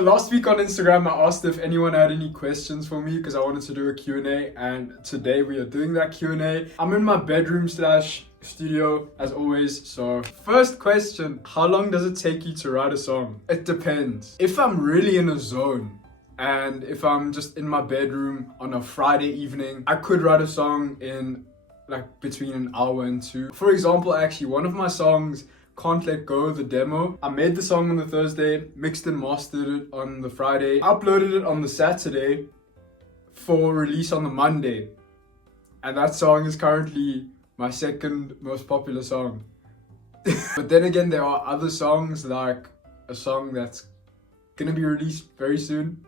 Last week on Instagram, I asked if anyone had any questions for me because I wanted to do a Q&A, and today we are doing that Q&A. I'm in my bedroom slash studio as always. So first question, how long does it take you to write a song? It depends. If I'm really in a zone and if I'm just in my bedroom on a Friday evening, I could write a song in like between an hour and two. For example, actually one of my songs, Can't Let Go, the demo, I made the song on the Thursday, mixed and mastered it on the Friday, uploaded it on the Saturday for release on the Monday, and that song is currently my second most popular song. But then again, there are other songs, like a song that's gonna be released very soon.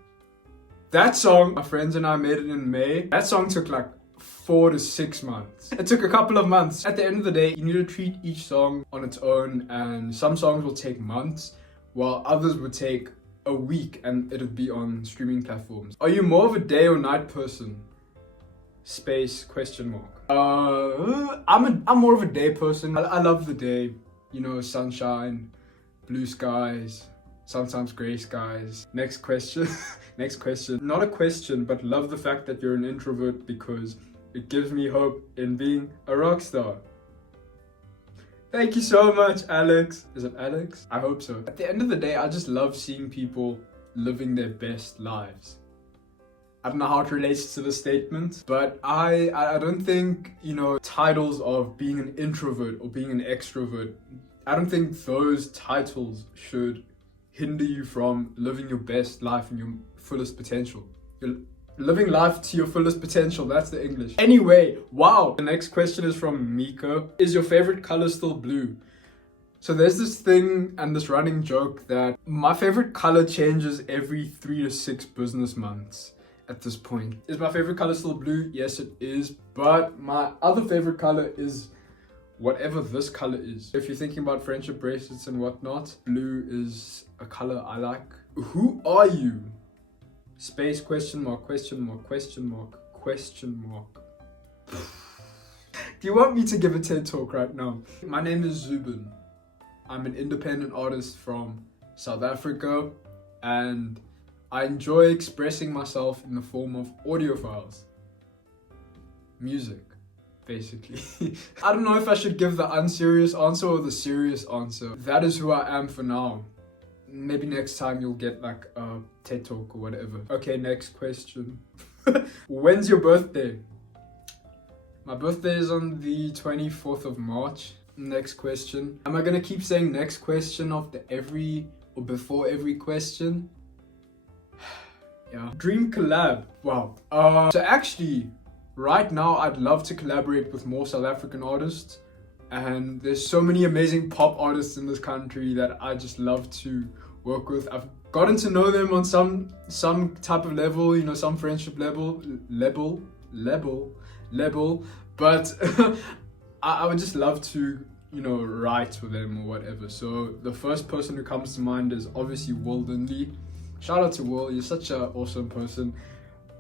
That song, my friends and I made it in May. That song took like 4 to 6 months. It took a couple of months. At the end of the day, you need to treat each song on its own, and some songs will take months, while others would take a week and it'll be on streaming platforms. Are you more of a day or night person? Space question mark. I'm more of a day person. I love the day. You know, sunshine, blue skies, sometimes gray skies. Next question. Next question. Not a question, but love the fact that you're an introvert because it gives me hope in being a rock star. Thank you so much, Alex. Is it Alex? I hope so. At the end of the day, I just love seeing people living their best lives. I don't know how it relates to the statement, but I don't think, you know, titles of being an introvert or being an extrovert, I don't think those titles should hinder you from living your best life and your fullest potential. You're living life to your fullest potential, that's the English. Anyway, wow. The next question is from Miko. Is your favorite color still blue? So there's this thing and this running joke that my favorite color changes every 3 to 6 business months. At this point, is my favorite color still blue? Yes, it is. But my other favorite color is whatever this color is. If you're thinking about friendship bracelets and whatnot, blue is a color I like. Who are you? Space question mark, question mark, question mark, question mark. Do you want me to give a TED talk right now? My name is Zubin. I'm an independent artist from South Africa, and I enjoy expressing myself in the form of audio files. Music, basically. I don't know if I should give the unserious answer or the serious answer. That is who I am for now. Maybe next time you'll get like a TED talk or whatever. Okay, next question. When's your birthday? My birthday is on the 24th of March. Next question. Am I gonna keep saying next question after every or before every question? Yeah. Dream collab. Wow. So actually, right now I'd love to collaborate with more South African artists, and there's so many amazing pop artists in this country that I just love to work with. I've gotten to know them on some type of level, you know, some friendship level, but I would just love to, you know, write with them or whatever. So the first person who comes to mind is obviously Will Lindley. Shout out to Will, you're such an awesome person.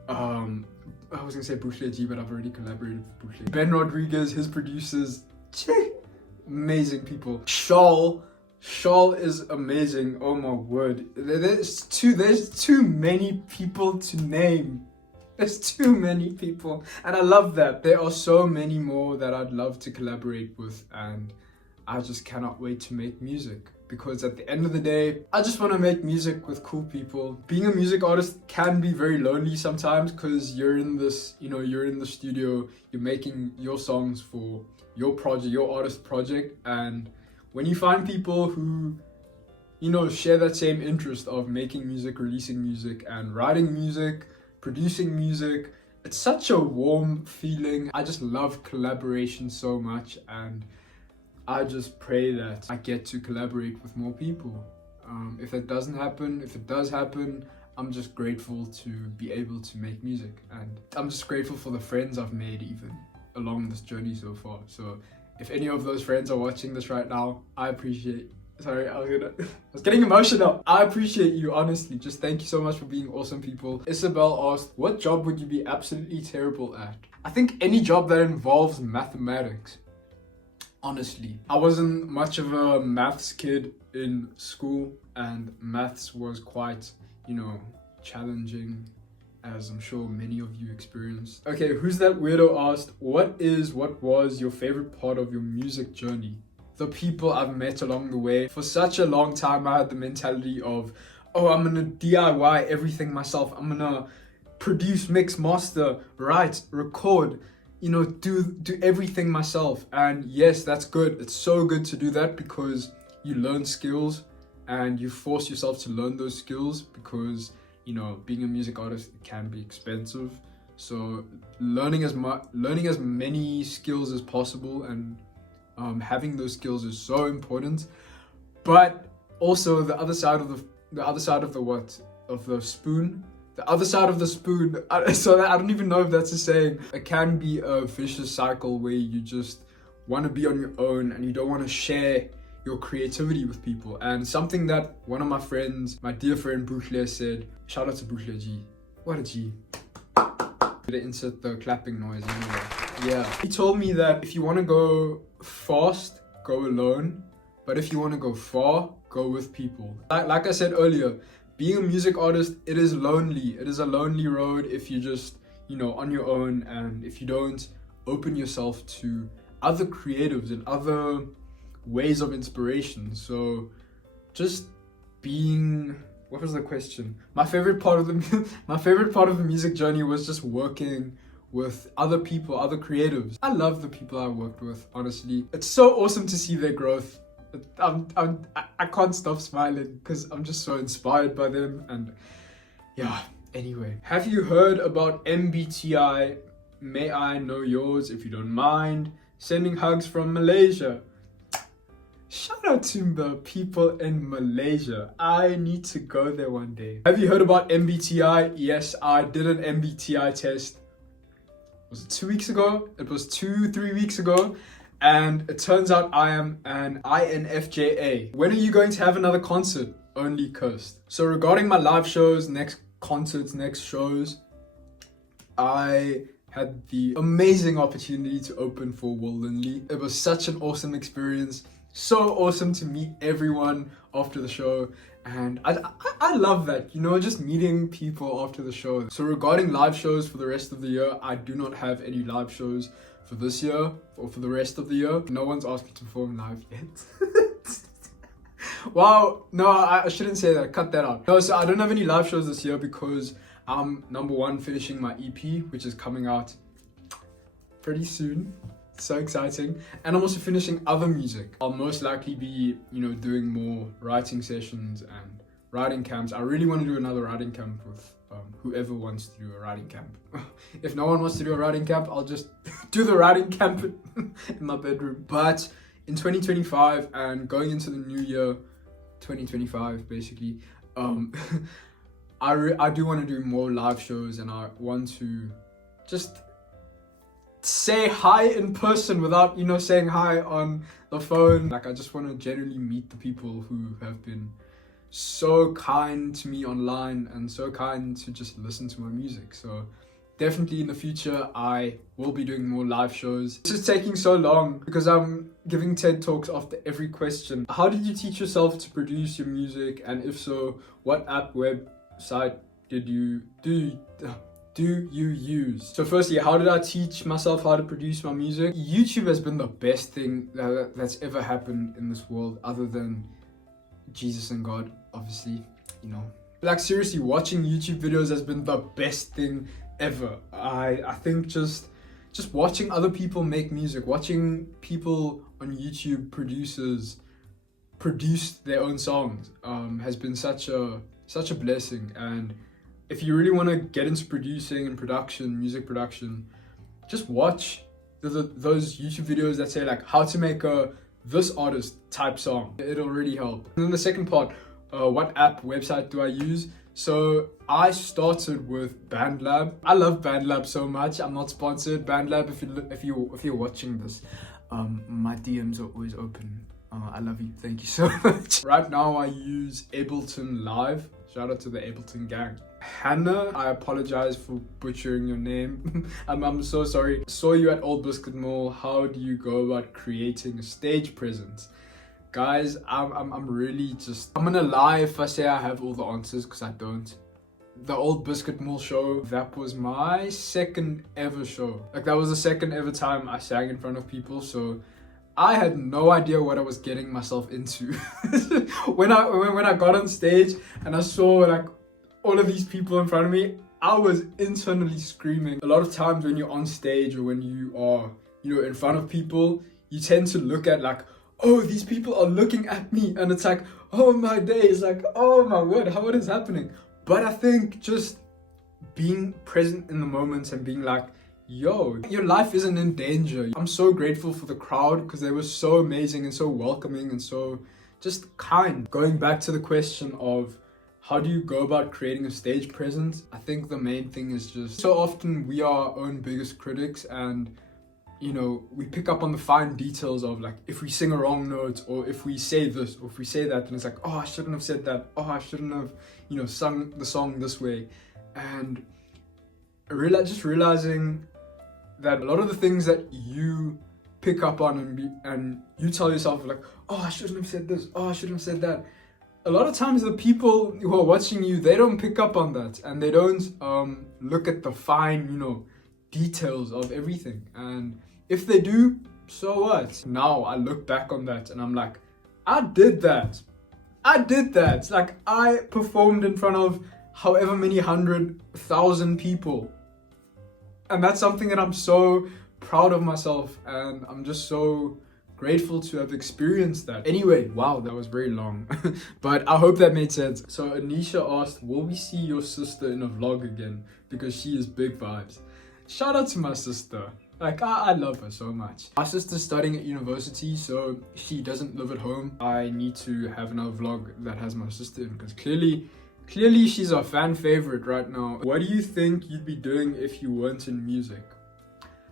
I was gonna say Boucher G, but I've already collaborated with Boucher. Ben Rodriguez, his producers, amazing people. Shawl is amazing. Oh my word, there's too many people to name. There's too many people, and I love that. There are so many more that I'd love to collaborate with, and I just cannot wait to make music. Because at the end of the day, I just want to make music with cool people. Being a music artist can be very lonely sometimes because you're in this, you know, you're in the studio, you're making your songs for your project, your artist project. And when you find people who, you know, share that same interest of making music, releasing music, and writing music, producing music, it's such a warm feeling. I just love collaboration so much, and I just pray that I get to collaborate with more people. If it doesn't happen, if it does happen, I'm just grateful to be able to make music, and I'm just grateful for the friends I've made even along this journey so far. So if any of those friends are watching this right now, I appreciate. Sorry, I was getting emotional. I appreciate you, honestly. Just thank you so much for being awesome people. Isabel asked, what job would you be absolutely terrible at? I think any job that involves mathematics. Honestly, I wasn't much of a maths kid in school, and maths was quite, challenging, as I'm sure many of you experienced. Okay, who's that weirdo asked, what was your favorite part of your music journey? The people I've met along the way. For such a long time, I had the mentality of, oh, I'm gonna DIY everything myself. I'm gonna produce, mix, master, write, record, do everything myself. And yes, that's good. It's so good to do that because you learn skills and you force yourself to learn those skills because, being a music artist can be expensive. So learning as many skills as possible and having those skills is so important. But also the other side of the spoon. The other side of the spoon, so I don't even know if that's a saying. It can be a vicious cycle where you just want to be on your own and you don't want to share your creativity with people. And something that one of my friends, my dear friend Bouchle, said, shout out to Bouchle G. What a G. Gonna insert the clapping noise anyway. Yeah. He told me that if you want to go fast, go alone. But if you want to go far, go with people. Like I said earlier, being a music artist, it is lonely. It is a lonely road if you just, on your own, and if you don't open yourself to other creatives and other ways of inspiration. So just being, what was the question? My favorite part of the music journey was just working with other people, other creatives. I love the people I worked with, honestly. It's so awesome to see their growth. I can't stop smiling because I'm just so inspired by them. And yeah, anyway. Have you heard about MBTI? May I know yours if you don't mind? Sending hugs from Malaysia. Shout out to the people in Malaysia. I need to go there one day. Have you heard about MBTI? Yes, I did an MBTI test. Was it 2 weeks ago? It was 2-3 weeks ago. And it turns out I am an INFJA. When are you going to have another concert? Only cursed. So regarding my live shows, next concerts, next shows, I had the amazing opportunity to open for Will Lindley. It was such an awesome experience. So awesome to meet everyone after the show. And I love that, just meeting people after the show. So regarding live shows for the rest of the year, I do not have any live shows for this year or for the rest of the year. No one's asked me to perform live yet. Wow, no, I shouldn't say that. Cut that out. No, so I don't have any live shows this year because I'm, number one, finishing my EP, which is coming out pretty soon. So exciting. And I'm also finishing other music. I'll most likely be, doing more writing sessions and writing camps. I really want to do another writing camp with whoever wants to do a writing camp. If no one wants to do a writing camp, I'll just do the writing camp in my bedroom. But in 2025 and going into the new year, 2025 basically, I do want to do more live shows, and I want to just say hi in person without, saying hi on the phone. Like, I just want to generally meet the people who have been so kind to me online and so kind to just listen to my music. So definitely in the future, I will be doing more live shows. This is taking so long because I'm giving TED Talks after every question. How did you teach yourself to produce your music? And if so, what app, website did you do you use? So firstly, how did I teach myself how to produce my music? YouTube has been the best thing that's ever happened in this world, other than Jesus and God, obviously, Like, seriously, watching YouTube videos has been the best thing ever. I think just watching other people make music, watching people on YouTube produce their own songs, has been such a blessing. And if you really want to get into producing and music production, just watch those YouTube videos that say like how to make this artist type song. It'll really help. And then the second part, what app, website do I use? So I started with BandLab. I love BandLab so much. I'm not sponsored. BandLab, if you're watching this, my DMs are always open. I love you. Thank you so much. Right now I use Ableton Live. Shout out to the Ableton gang. Hannah, I apologize for butchering your name. I'm so sorry. Saw you at Old Biscuit Mall. How do you go about creating a stage presence? Guys, I'm really just, I'm gonna lie if I say I have all the answers, because I don't. The old Biscuit Mill show, that was my second ever show. Like, that was the second ever time I sang in front of people, so I had no idea what I was getting myself into. when I got on stage and I saw like all of these people in front of me, I was internally screaming. A lot of times when you're on stage or when you are, you know, in front of people, you tend to look at like, oh, these people are looking at me, and it's like, oh my days, like, oh my word, what is happening? But I think just being present in the moment and being like, yo, your life isn't in danger. I'm so grateful for the crowd because they were so amazing and so welcoming and so just kind. Going back to the question of how do you go about creating a stage presence, I think the main thing is just so often we are our own biggest critics, and you know, we pick up on the fine details of like if we sing a wrong note or if we say this or if we say that, and it's like, oh, I shouldn't have said that, oh, I shouldn't have, you know, sung the song this way. And just realizing that a lot of the things that you pick up on and you tell yourself like, oh, I shouldn't have said this, oh, I shouldn't have said that. A lot of times the people who are watching you, they don't pick up on that, and they don't look at the fine, you know, details of everything. And if they do, so what? Now I look back on that and I'm like, I did that. Like, I performed in front of however many 100,000 people. And that's something that I'm so proud of myself, and I'm just so grateful to have experienced that. Anyway, wow, that was very long. But I hope that made sense. So Anisha asked, will we see your sister in a vlog again? Because she is big vibes. Shout out to my sister. Like, I love her so much. My sister's studying at university, so she doesn't live at home. I need to have another vlog that has my sister in, because clearly she's a fan favorite right now. What do you think you'd be doing if you weren't in music?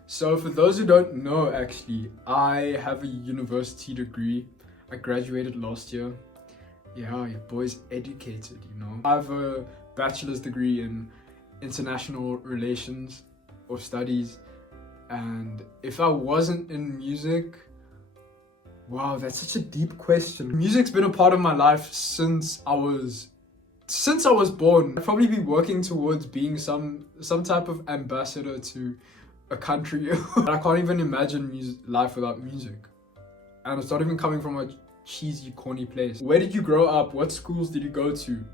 So for those who don't know, actually, I have a university degree. I graduated last year. Yeah, your boy's educated, you know. I have a bachelor's degree in international relations or studies. And if I wasn't in music, wow, that's such a deep question. Music's been a part of my life since I was born. I'd probably be working towards being some type of ambassador to a country. I can't even imagine life without music. And it's not even coming from a cheesy, corny place. Where did you grow up? What schools did you go to?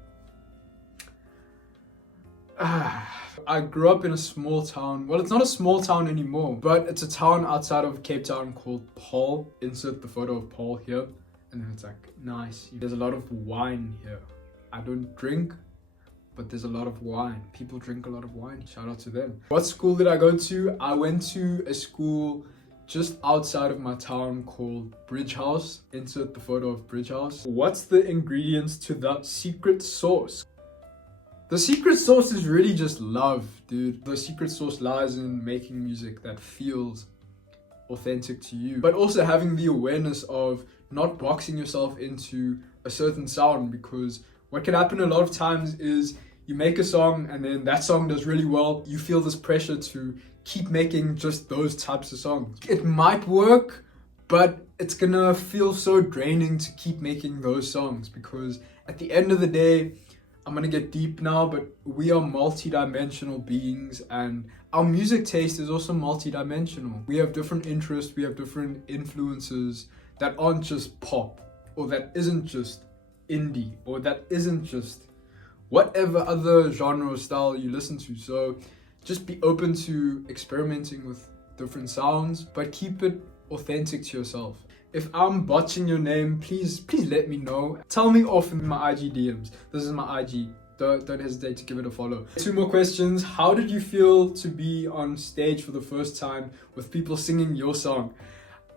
I grew up in a small town. Well, it's not a small town anymore, but it's a town outside of Cape Town called Paul. Insert the photo of Paul here. And then it's like, nice. There's a lot of wine here. I don't drink, but there's a lot of wine. People drink a lot of wine. Shout out to them. What school did I go to? I went to a school just outside of my town called Bridge House. Insert the photo of Bridge House. What's the ingredients to the secret sauce? The secret sauce is really just love, dude. The secret sauce lies in making music that feels authentic to you, but also having the awareness of not boxing yourself into a certain sound, because what can happen a lot of times is you make a song and then that song does really well. You feel this pressure to keep making just those types of songs. It might work, but it's gonna feel so draining to keep making those songs, because at the end of the day, I'm gonna get deep now, but we are multi-dimensional beings, and our music taste is also multi-dimensional. We have different interests, we have different influences that aren't just pop, or that isn't just indie, or that isn't just whatever other genre or style you listen to. So just be open to experimenting with different sounds, but keep it authentic to yourself. If I'm botching your name, please let me know. Tell me off in my IG DMs. This is my IG. Don't hesitate to give it a follow. 2 more questions. How did you feel to be on stage for the first time with people singing your song?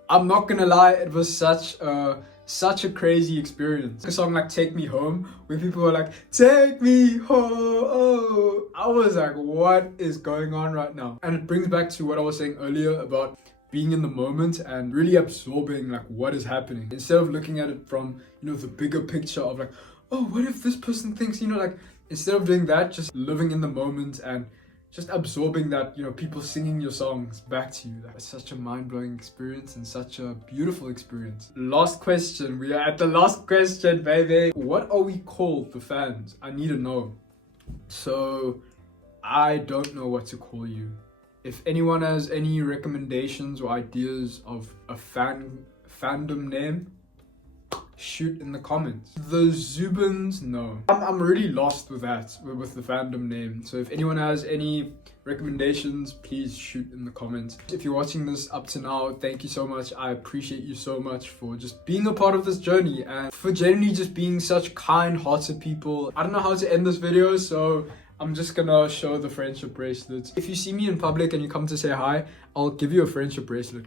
I'm not gonna lie, it was such a crazy experience. A song like Take Me Home, where people were like, take me home. I was like, what is going on right now? And it brings back to what I was saying earlier about being in the moment and really absorbing like what is happening, instead of looking at it from, you know, the bigger picture of like, oh, what if this person thinks, you know, like, instead of doing that, just living in the moment and just absorbing that, you know, people singing your songs back to you. That's such a mind-blowing experience and such a beautiful experience. Last question. We are at the last question, baby. What are we called, the fans? I need to know. So I don't know what to call you. If anyone has any recommendations or ideas of a fandom name, shoot in the comments. The Zubins, no. I'm really lost with that, with the fandom name. So if anyone has any recommendations, please shoot in the comments. If you're watching this up to now, thank you so much. I appreciate you so much for just being a part of this journey and for genuinely just being such kind-hearted people. I don't know how to end this video, so I'm just gonna show the friendship bracelets. If you see me in public and you come to say hi, I'll give you a friendship bracelet.